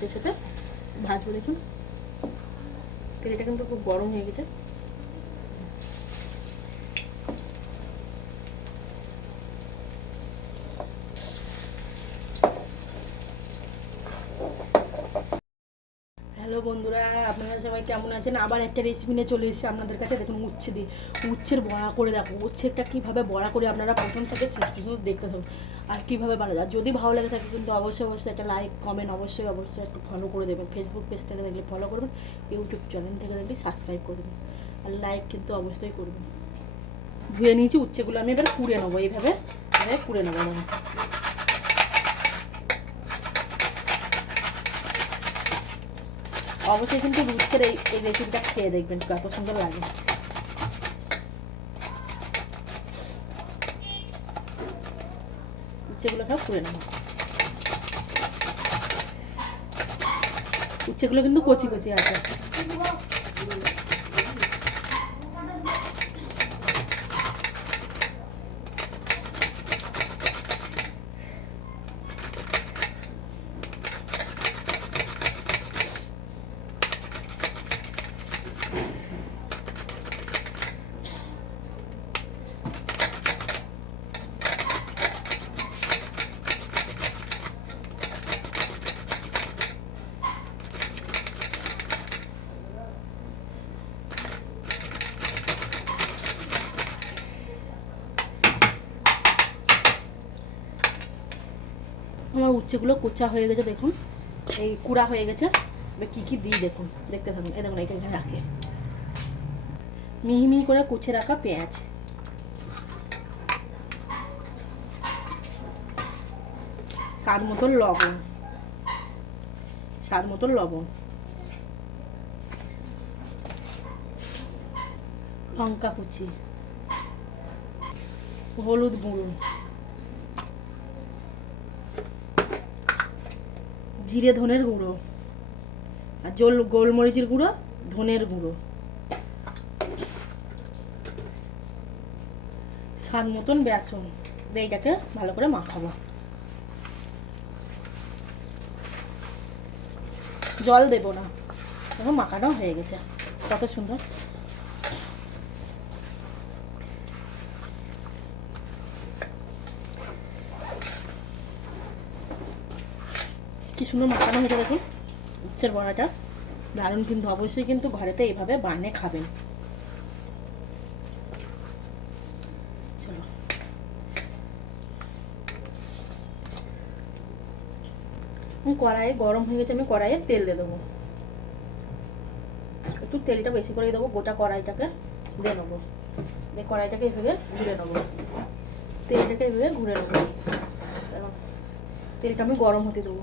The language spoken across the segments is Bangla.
খেতে সাথে ভাজবো দেখুন। তেলটা কিন্তু খুব গরম হয়ে গেছে। হ্যালো বন্ধুরা, আপনারা সবাই কেমন আছেন? আবার একটা রেসিপি নিয়ে চলে এসেছি আপনাদের কাছে। দেখুন, উচ্ছে দিয়ে, উচ্ছের বড়া করে দেখো। উচ্ছেরটা কীভাবে বড়া করে আপনারা প্রথম থেকে শেষ পর্যন্ত দেখতে থাকুন। আর কীভাবে বানা যায়। যদি ভালো লাগে থাকে কিন্তু অবশ্যই অবশ্যই একটা লাইক কমেন্ট অবশ্যই অবশ্যই একটু ফলো করে দেবেন। ফেসবুক পেজ থেকে দেখলে ফলো করবেন। ইউটিউব চ্যানেল থেকে দেখলে সাবস্ক্রাইব করবেন আর লাইক কিন্তু অবশ্যই করবেন। ধুয়ে নিয়েছি উচ্ছেগুলো। আমি এবার কুড়ে নেব এইভাবে। কুড়ে নেব আমি অবশ্যই কিন্তু রুচ্ছের এই এই রেসিপিটা খেয়ে দেখবেন কত সুন্দর লাগে। উচ্ছেগুলো সব করে নেব। উচ্ছেগুলো কিন্তু কচি কচি আছে। আমার উচ্ছেগুলো কোচা হয়ে গেছে, দেখুন। এই কুড়া হয়ে গেছে। এবার কী কী দিই, দেখুন। দেখতে থাকুন। এই দেখুন এখানে রাখে। মিহি মিহি করে কুচে রাখা পেঁয়াজ। স্বাদ মতন লবণ। স্বাদ মতন লবণ। লঙ্কা কুচি। হলুদ গুঁড়ো। জিরে ধনের গুঁড়ো। আর জল, গোলমরিচের গুঁড়ো, ধনের গুঁড়ো। স্বাদ মতন বেসন এইটাকে ভালো করে মাখাবো। জল দেব না এখন মাখানো হয়ে গেছে, কত সুন্দর। কি সুন্দর মাখানো হয়েছে দেখুন। উচ্ছের বড়াটা। দারুণ কিন্তু, অবশ্যই কিন্তু ঘরেতে এইভাবে বানিয়ে খাবেন। চলো। কড়াইয়ে গরম হয়ে গেছে, আমি কড়াইয়ে তেল দিয়ে দেবো। একটু তেলটা বেশি করে দেবো, গোটা কড়াইটাকে দিয়ে নেব। দিয়ে কড়াইটাকে এভাবে ঘুরে নেব। তেলটাকে এভাবে ঘুরে নেব। তেলটা আমি গরম হতে দেবো।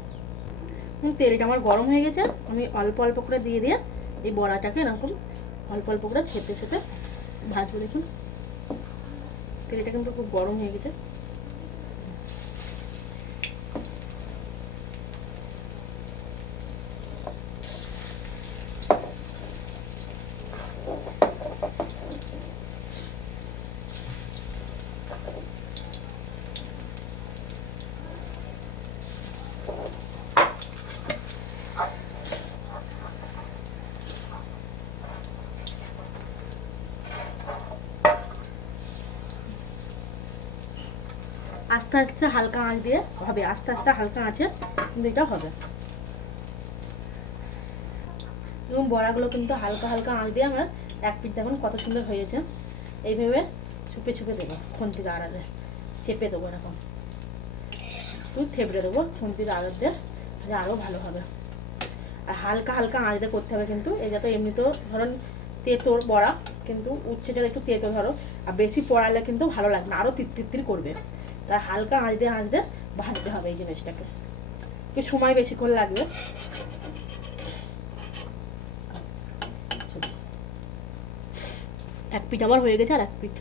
তেলটা আমার গরম হয়ে গেছে। আমি অল্প অল্প করে দিয়ে দিয়ে এই বড়াটাকে এরকম অল্প অল্প করে ছেপে ছেপে ভাজবো, দেখুন। তেলটা কিন্তু খুব গরম হয়ে গেছে। আস্তে আস্তে হালকা আঁচ দিয়ে হবে, আস্তে আস্তে হালকা আঁচে এটা হবে। এবং বড়াগুলো কিন্তু হালকা হালকা আঁচ দিয়ে আমার এক পিঠ দেখুন কত সুন্দর হয়েছে। এইভাবে ছুপে ছুপে দেবো খুন্তির আড়ালে, চেপে দেবো এরকম। একটু থেবড়ে দেবো খুন্তির দিয়ে, তাহলে আরও ভালো হবে। আর হালকা হালকা আঁচ দিয়ে করতে হবে কিন্তু, এই যাতে এমনিতেও ধরুন তেঁতোর বড়া, কিন্তু উচ্ছেটা একটু তেঁতো ধরো, আর বেশি পড়ালে কিন্তু ভালো লাগবে আরও তিত্তির করবে। তাই হালকা আঁচ দিয়ে ভাজতে হবে এই জিনিসটাকে। একটু সময় বেশিক্ষণ লাগবে। এক পিঠ আমার হয়ে গেছে আর এক পিঠ।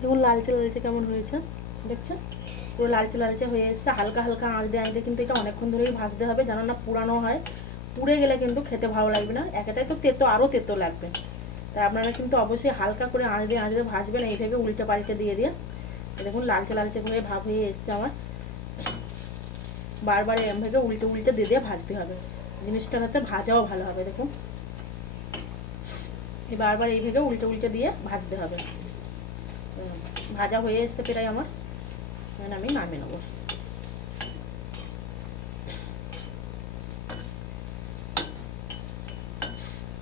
দেখুন লালচে লালচে কেমন হয়েছে, দেখছেন? পুরো লালচে লালচে হয়ে এসছে, হালকা হালকা আঁচ দিয়ে আঁচ কিন্তু এটা অনেকক্ষণ ধরেই ভাজতে হবে, যেন না পুরানো হয়। পুড়ে গেলে কিন্তু খেতে ভালো লাগবে না। একেটাই তো তেতো, আরও তেতো লাগবে। তাই আপনারা কিন্তু অবশ্যই হালকা করে আঁচ দিয়ে আঁচ দিয়ে ভাজবেন, এই থেকে উল্টে পাল্টে দিয়ে দিয়ে। দেখুন লালচে লালচে করে ভাব হয়ে এসছে আমার। বারবার এরম ভেবে উল্টে উল্টে দিয়ে দিয়ে ভাজতে হবে। জিনিসটা যাতে ভাজাও ভালো হবে, দেখুন। এই বারবার আবার এইভাবে উল্টে উল্টে দিয়ে ভাজতে হবে। ভাজা হয়ে এসছে প্রায় আমার। আমি নামিয়ে নেব।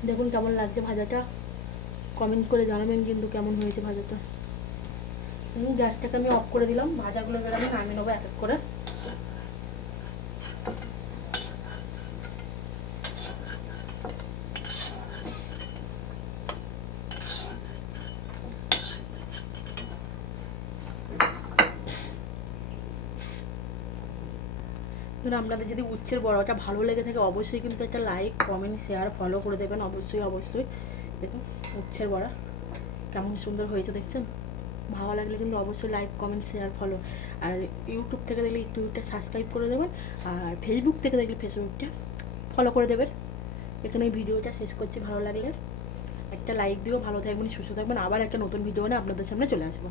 দেখুন কেমন লাগছে ভাজাটা। কমেন্ট করে জানাবেন কিন্তু কেমন হয়েছে ভাজাটা। গ্যাসটাকে আমি অফ করে দিলাম, ভাজাগুলো এবার আমি নামিয়ে নেব এক এক করে। আপনাদের যদি উচ্ছের বড়াটা ভালো লেগে থাকে, অবশ্যই কিন্তু একটা লাইক কমেন্ট শেয়ার ফলো করে দেবেন। অবশ্যই অবশ্যই। দেখুন, উচ্ছের বড়া কেমন সুন্দর হয়েছে, দেখছেন? ভালো লাগলে কিন্তু অবশ্যই লাইক কমেন্ট শেয়ার ফলো আর ইউটিউব থেকে দেখলে ইউটিউবটা সাবস্ক্রাইব করে দেবেন, আর ফেসবুক থেকে দেখলে ফেসবুকটা ফলো করে দেবেন। এখানে ভিডিওটা শেষ করছি, ভালো লাগলে। একটা লাইক দিও, ভালো থাকবেন, সুস্থ থাকবেন। আবার একটা নতুন ভিডিও নিয়ে আপনাদের সামনে চলে আসব।